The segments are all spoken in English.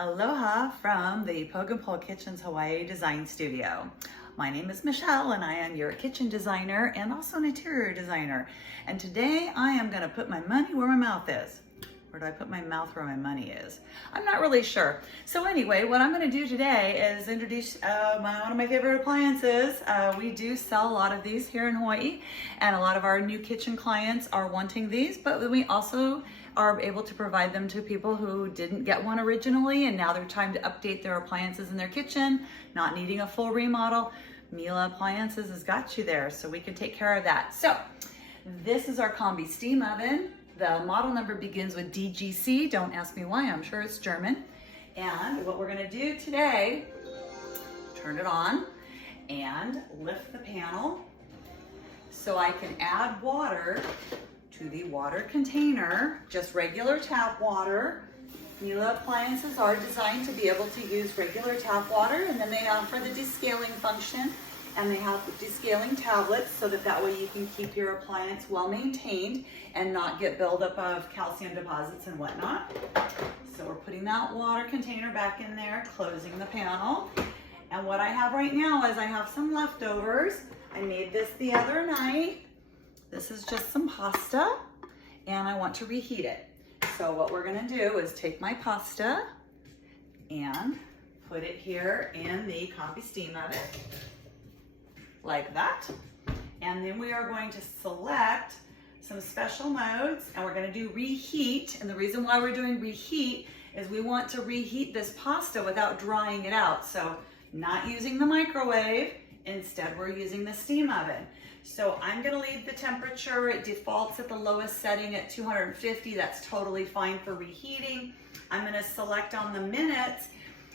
Aloha from the Poke and Pole Kitchen's Hawaii Design Studio. My name is Michelle and I am your kitchen designer and also an interior designer. And today I am going to put my money where my mouth is. Where do I put my mouth where my money is? I'm not really sure. So anyway, what I'm going to do today is introduce one of my favorite appliances. We do sell a lot of these here in Hawaii, and a lot of our new kitchen clients are wanting these, but we also are able to provide them to people who didn't get one originally and now they're trying to update their appliances in their kitchen, not needing a full remodel. Miele Appliances has got you there, so we can take care of that. So this is our combi-steam oven. The model number begins with DGC. Don't ask me why, I'm sure it's German. And what we're gonna do today, turn it on and lift the panel so I can add water to the water container, just regular tap water. Miele Appliances are designed to be able to use regular tap water, and then they offer the descaling function, and they have the descaling tablets so that way you can keep your appliance well maintained and not get buildup of calcium deposits and whatnot. So we're putting that water container back in there, closing the panel. And what I have right now is I have some leftovers. I made this the other night. This is just some pasta, and I want to reheat it. So what we're gonna do is take my pasta and put it here in the combi-steam oven, like that. And then we are going to select some special modes, and we're gonna do reheat. And the reason why we're doing reheat is we want to reheat this pasta without drying it out. So not using the microwave, instead we're using the steam oven. So I'm gonna leave the temperature, it defaults at the lowest setting at 250, that's totally fine for reheating. I'm gonna select on the minutes.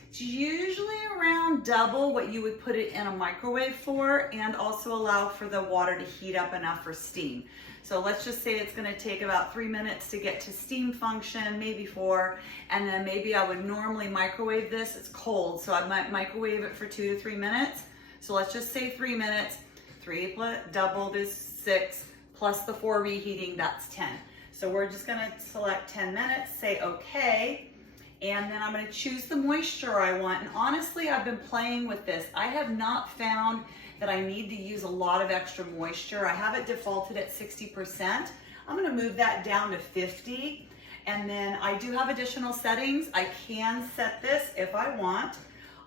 It's usually around double what you would put it in a microwave for, and also allow for the water to heat up enough for steam. So let's just say it's gonna take about 3 minutes to get to steam function, maybe 4, and then maybe I would normally microwave this, it's cold, so I might microwave it for 2 to 3 minutes. So let's just say 3 minutes. 3 plus doubled is 6, plus the 4 reheating, that's 10. So we're just gonna select 10 minutes, say okay, and then I'm gonna choose the moisture I want. And honestly, I've been playing with this. I have not found that I need to use a lot of extra moisture. I have it defaulted at 60%. I'm gonna move that down to 50. And then I do have additional settings. I can set this if I want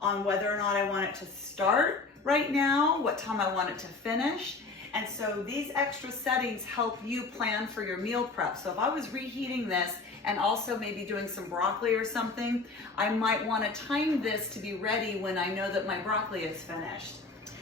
on whether or not I want it to start right now, what time I want it to finish. And so these extra settings help you plan for your meal prep. So if I was reheating this and also maybe doing some broccoli or something, I might want to time this to be ready when I know that my broccoli is finished.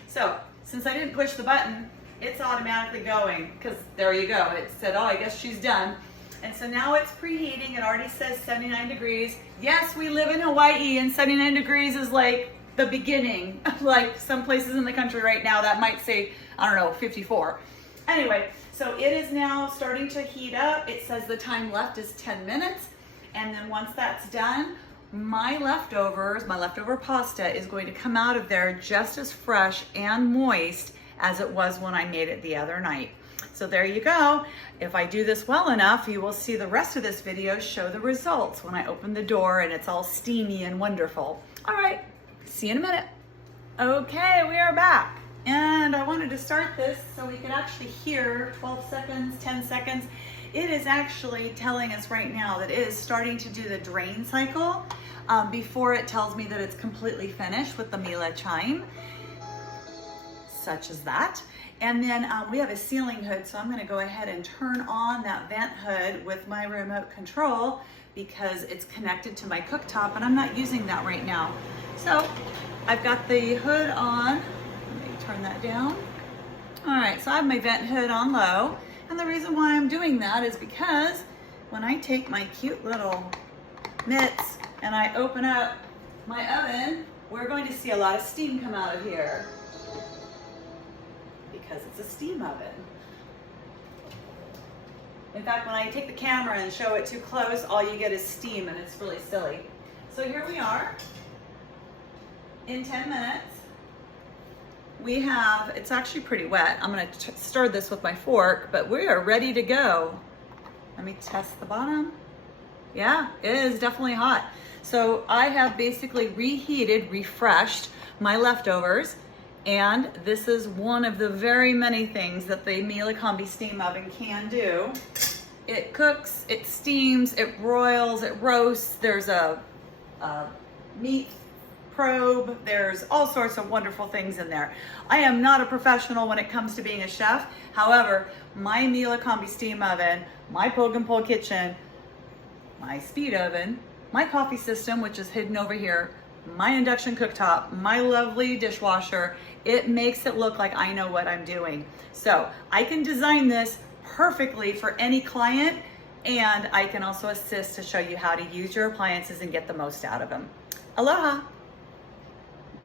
So since I didn't push the button, it's automatically going, because there you go. It said, oh, I guess she's done. And so now it's preheating. It already says 79 degrees. Yes, we live in Hawaii, and 79 degrees is like the beginning. Like some places in the country right now that might say, I don't know, 54. Anyway, so it is now starting to heat up. It says the time left is 10 minutes. And then once that's done, my leftover pasta is going to come out of there just as fresh and moist as it was when I made it the other night. So there you go. If I do this well enough, you will see the rest of this video show the results when I open the door and it's all steamy and wonderful. All right, see you in a minute. Okay, we are back. And I wanted to start this so we could actually hear 12 seconds, 10 seconds. It is actually telling us right now that it is starting to do the drain cycle before it tells me that it's completely finished with the Miele chime, such as that. And then we have a ceiling hood, so I'm gonna go ahead and turn on that vent hood with my remote control because it's connected to my cooktop and I'm not using that right now. So I've got the hood on. Let me turn that down. All right, so I have my vent hood on low. And the reason why I'm doing that is because when I take my cute little mitts and I open up my oven, we're going to see a lot of steam come out of here because it's a steam oven. In fact, when I take the camera and show it too close, all you get is steam and it's really silly. So here we are. In 10 minutes, we have, it's actually pretty wet. I'm gonna stir this with my fork, but we are ready to go. Let me test the bottom. Yeah, it is definitely hot. So I have basically reheated, refreshed my leftovers, and this is one of the very many things that the Miele combi-steam oven can do. It cooks, it steams, it broils, it roasts. There's a meat probe. There's all sorts of wonderful things in there. I am not a professional when it comes to being a chef. However, my Miele combi-steam oven, my poke and pull kitchen, my speed oven, my coffee system, which is hidden over here, my induction cooktop, my lovely dishwasher, it makes it look like I know what I'm doing. So I can design this perfectly for any client, and I can also assist to show you how to use your appliances and get the most out of them. Aloha!